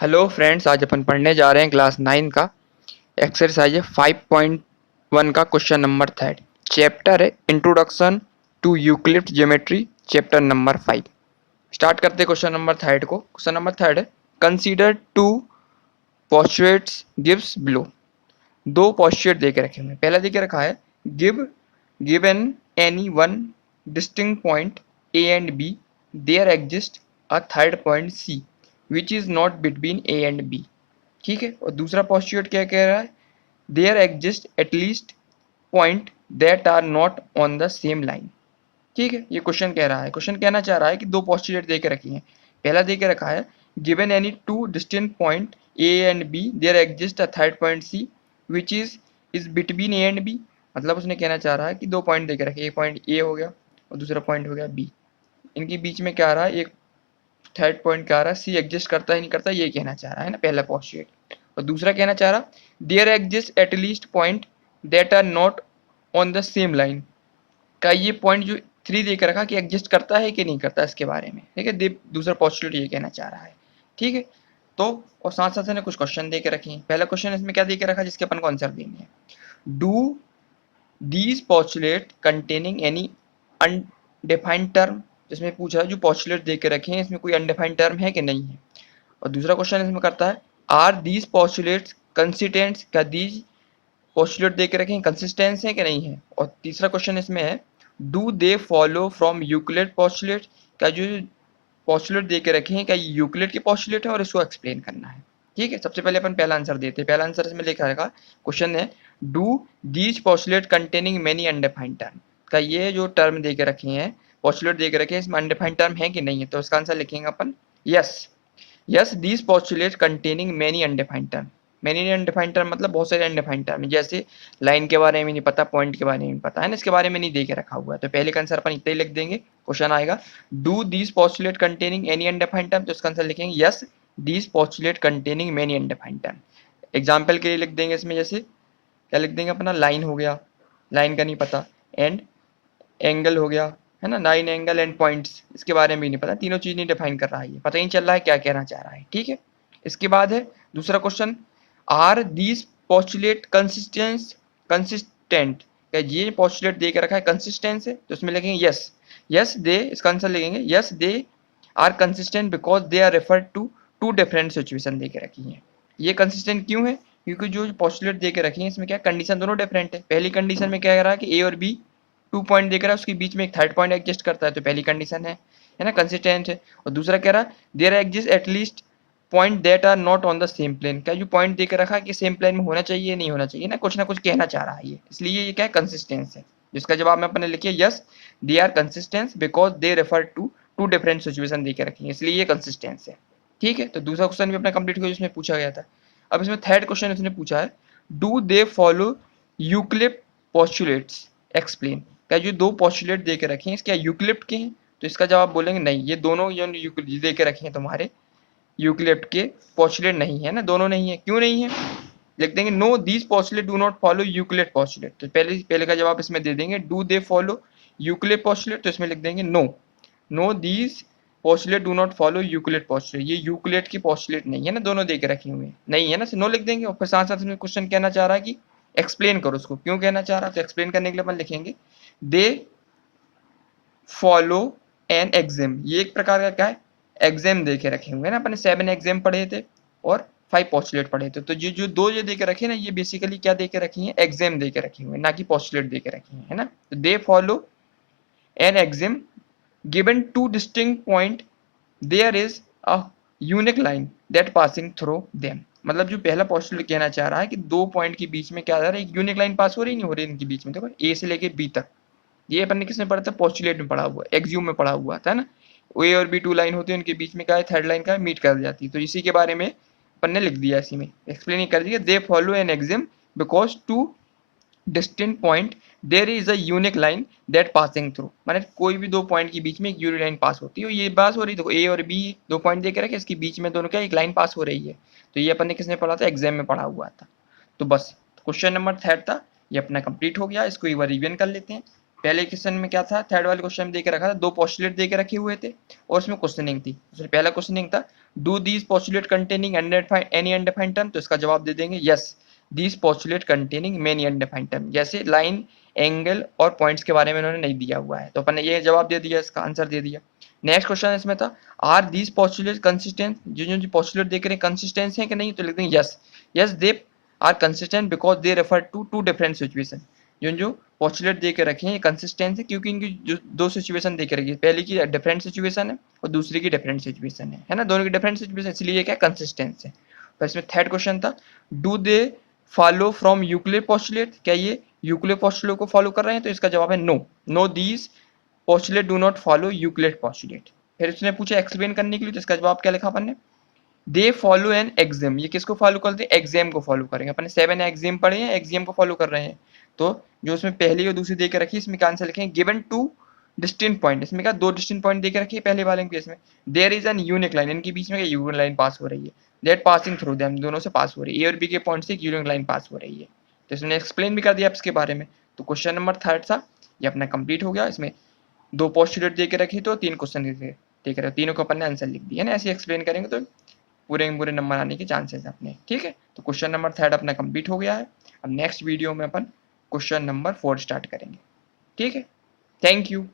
Hello friends, आज अपन पढ़ने जा रहे हैं क्लास 9 का एक्सरसाइज है 5.1 का क्वेश्चन नंबर थर्ड। चैप्टर है introduction to Euclid geometry, chapter number 5। Start करते हैं क्वेश्चन नंबर थर्ड को। क्वेश्चन नंबर थर्ड है consider two postulates gives below. दो पोस्टुलेट दे के रखे हुए हैं। पहला दे के रखा है give given any one distinct point A and B there exist a third point C which is not between A and B. ठीक है। और दूसरा पोस्टुलेट क्या कह रहा है, there exist at least point that are not on the same line. ठीक है, ये क्वेश्चन कह रहा है, क्वेश्चन कहना चाह रहा है कि दो पोस्टुलेट दे के रखी हैं। पहला दे के रखा है given any two distinct point A and B there exist a third point C which is between A and B. मतलब उसने कहना चाह रहा है कि दो पॉइंट दे के रखे, एक पॉइंट ए हो गया और दूसरा पॉइंट हो गया बी। इनके बीच में क्या आ रहा है, एक थर्ड पॉइंट क्या आ रहा है, सी एग्जिस्ट करता है नहीं करता, ये कहना चाह रहा है ना पहला पोस्टुलेट। और दूसरा कहना चाह रहा there exist at least point that are not on the same line. का ये पॉइंट जो थ्री देकर रखा कि एग्जिस्ट करता है कि नहीं करता इसके बारे में। ठीक है, दूसरा पोस्टुलेट ये कहना चाह रहा है। ठीक है, तो और साथ साथ ने कुछ क्वेश्चन दे के रखे हैं। पहला क्वेश्चन इसमें क्या दे के रखा जिसके अपन को आंसर देने हैं, do these postulate containing any undefined term. जिसमें पूछा है जो पोस्टुलेट दे के रखे हैं इसमें कोई अनडिफाइंड टर्म है कि नहीं है। और दूसरा क्वेश्चन इसमें करता है आर दीज पोस्टुलेट्स कंसिस्टेंट, क्या दीज पोस्टुलेट दे के रखे हैं कंसिस्टेंस है कि नहीं है। और तीसरा क्वेश्चन इसमें है do they follow from Euclid postulate, क्या जो पोस्टुलेट दे के रखे हैं क्या ये यूक्लिड के पोस्टुलेट है और इसको एक्सप्लेन करना है। ठीक है, सबसे पहले अपन पहला आंसर देते हैं। पहला आंसर इसमें लिखा रहेगा, क्वेश्चन है do these postulate containing many undefined term, का ये जो टर्म दे के रखे हैं पोस्टुलेट दे के रखे हैं इसमें अनडिफाइंड टर्म है कि नहीं है। तो इसका आंसर लिखेंगे अपन yes. Yes these postulate containing many undefined term. Many undefined term मतलब बहुत सारे अनडिफाइंड टर्म, जैसे लाइन के बारे में नहीं पता, पॉइंट के बारे में नहीं पता है ना, इसके बारे में नहीं दे के रखा हुआ है। तो पहले का आंसर अपन इतना ही लिख देंगे। क्वेश्चन आएगा do these postulate containing any undefined term, तो इसका आंसर लिखेंगे yes these postulate containing many undefined term. Example के लिए लिख देंगे इसमें, जैसे क्या लिख देंगे अपना, लाइन हो गया, लाइन का नहीं पता, एंड एंगल हो गया है ना, लाइन एंगल एंड पॉइंट्स इसके बारे में भी नहीं पता, तीनों चीज नहीं डिफाइन कर रहा है, ये पता ही नहीं चल रहा है क्या कहना चाह रहा है। ठीक है, इसके बाद है दूसरा question are these postulate consistent, क्या ये पोस्टुलेट दे के रखा है कंसिस्टेंस है, तो उसमें लिखेंगे यस। यस दे, इसका आंसर लिखेंगे yes they are consistent because they are refer to two different situation दे के रखी है। ये कंसिस्टेंट क्यों है, क्योंकि जो पोस्टुलेट दे के रखी है इसमें क्या कंडीशन दोनों डिफरेंट है। पहली कंडीशन में क्या कह रहा है कि ए और बी टू पॉइंट देख रहा है, उसके बीच में एक थर्ड पॉइंट एडजस्ट करता है, तो पहली कंडीशन है ना कंसिस्टेंट है। और दूसरा कह रहा है there exist at least point that are not on the same plane, क्या जो पॉइंट देकर रखा है कि सेम प्लेन में होना चाहिए नहीं होना चाहिए ना कुछ कहना चाह रहा है ये, इसलिए ये क्या है कंसिस्टेंस है। जिसका जवाब में अपने लिखिए yes they are consistence because they refer to two different situation दे के रखी है, इसलिए ये कंसिस्टेंस है। ठीक है, तो दूसरा क्वेश्चन भी अपना कंप्लीट हो गया जिसमें पूछा गया था। अब इसमें थर्ड क्वेश्चन इसने पूछा है do they follow Euclid postulates explain, क्या जो दो पोस्टुलेट दे के रखे हैं क्या यूक्लिड के हैं, तो इसका जवाब बोलेंगे नहीं, ये दोनों जो यूक्लिड दे के रखे हैं तुम्हारे यूक्लिड के पोस्टुलेट नहीं है ना, दोनों नहीं है। क्यों नहीं है, लिख देंगे no these postulate do not follow Euclid postulate, तो पहले का जवाब इसमें दे देंगे do they follow Euclid postulate, तो इसमें लिख देंगे no. No these postulate do not follow Euclid postulate, ये यूक्लिड की पोस्टुलेट नहीं है ना, दोनों दे के रखे हुए हैं नहीं है ना, नो लिख देंगे। और फिर साथ साथ में क्वेश्चन कहना चाह रहा है कि एक्सप्लेन करो उसको, क्यों कहना चाह रहा है, तो एक्सप्लेन करने के लिए अपन लिखेंगे दे फॉलो एन एग्जाम, ये एक प्रकार का क्या है एग्जाम दे के रखे हुए ना, अपने 7 एग्जाम पढ़े थे और 5 पोस्टुलेट पढ़े थे, तो जो जो दो ये दे के रखे ना ये बेसिकली क्या दे के रखी है एग्जाम दे के रखे हुए ना कि पोस्टुलेट दे के रखे हैं है ना। तो they follow an axiom given two distinct point there is a unique line that passing through them, मतलब जो पहला पोस्टुलेट कहना चाह रहा है कि दो पॉइंट के बीच में क्या आ रहा है, एक यूनिक लाइन पास हो रही नहीं हो रही इनके बीच में, देखो ए से लेके बी तक, ये अपन ने किसमें पढ़ा था पोस्टुलेट में पढ़ा हुआ, एक्सियोम में पढ़ा हुआ था ना। ए और बी टू लाइन होती है, उनके बीच में क्या है थर्ड लाइन का मीट कर जाती है, तो इसी के बारे में अपन ने लिख दिया, इसी में एक्सप्लेन कर दिया they follow an axiom because two distinct point there is a unique line that passing through, माने कोई भी दो पॉइंट के बीच में एक यूनिक लाइन पास होती है, ये पास हो रही है, देखो ए और बी दो पॉइंट देकर रखे इसके बीच में दोनों क्या एक लाइन पास हो रही है, तो ये अपन ने किसने पढ़ा था एग्जाम में पढ़ा हुआ था। तो बस क्वेश्चन नंबर थर्ड था ये अपना कंप्लीट हो गया, इसको एक बार रिवीजन कर लेते हैं। पहले क्वेश्चन में क्या था, थर्ड वाले क्वेश्चन में देकर रखा था दो पोस्टुलेट देकर रखे हुए थे और उसमें क्वेश्चनिंग थी। उसमें पहला क्वेश्चनिंग था do these postulate containing any undefined term, तो इसका जवाब दे देंगे yes, these postulate containing many undefined term. जैसे लाइन, एंगल और पॉइंट्स के बारे में उन्होंने नहीं दिया हुआ है, तो अपन ने ये जवाब दे दिया, इसका आंसर दे दिया। नेक्स्ट क्वेश्चन इसमें था, आर दीज पोस्टुलेट कंसिस्टेंट, जो पोस्टुलेट देख रहे हैं कंसिस्टेंट है कि नहीं, तो लिख देंगे yes, yes they are consistent because they refer to two different situation. जो पोस्टुलेट दे के रखे हैं ये कंसिस्टेंट है क्योंकि इनकी जो दो सिचुएशन दे के रखी है, पहली की डिफरेंट सिचुएशन है और दूसरी की डिफरेंट सिचुएशन है ना, दोनों की डिफरेंट सिचुएशन, इसलिए क्या कंसिस्टेंस है। पर इसमें थर्ड क्वेश्चन था, do they follow from Euclid postulate, क्या ये यूक्लिड पोस्टुलेट को फॉलो कर रहे हैं, तो इसका जवाब है no, no these postulate do not follow Euclid postulate. फिर उसने पूछा एक्सप्लेन करने के लिए, तो इसका जवाब क्या लिखा अपन ने, दे फॉलो एन एग्जाम, ये किसको फॉलो करते हैं, एग्जाम को फॉलो करेंगे, अपने 7 एग्जाम पढ़े हैं, एग्जाम को फॉलो कर रहे हैं। तो जो उसमें पहली और दूसरी देकर रखी है, इसमें क्या आंसर लिखेंगे, गिवन टू डिस्टिंक्ट पॉइंट, इसमें क्या दो डिस्टिंक्ट पॉइंट देकर रखी है पहले वाले केस में, there is an unique line, इनके बीच में यूनिक लाइन पास हो रही है, दैट पासिंग थ्रू देम, दोनों से पास हो रही है, ए और बी के पॉइंट से एक यूनिक लाइन पास हो रही है। तो इसने एक्सप्लेन भी कर दिया इसके बारे में। तो क्वेश्चन नंबर थर्ड था ये अपना कंप्लीट हो गया, इसमें दो पोस्टुलेट देकर रखी तो 3 क्वेश्चन देकर रखे, तीनों को अपन ने आंसर लिख दिया ना, ऐसे एक्सप्लेन करेंगे तो पूरे पूरे नंबर आने के चांसेस है अपने, ठीक है। तो क्वेश्चन नंबर थर्ड अपना कंप्लीट हो गया है। अब नेक्स्ट वीडियो में अपन क्वेश्चन नंबर 4 स्टार्ट करेंगे, ठीक है। Thank you.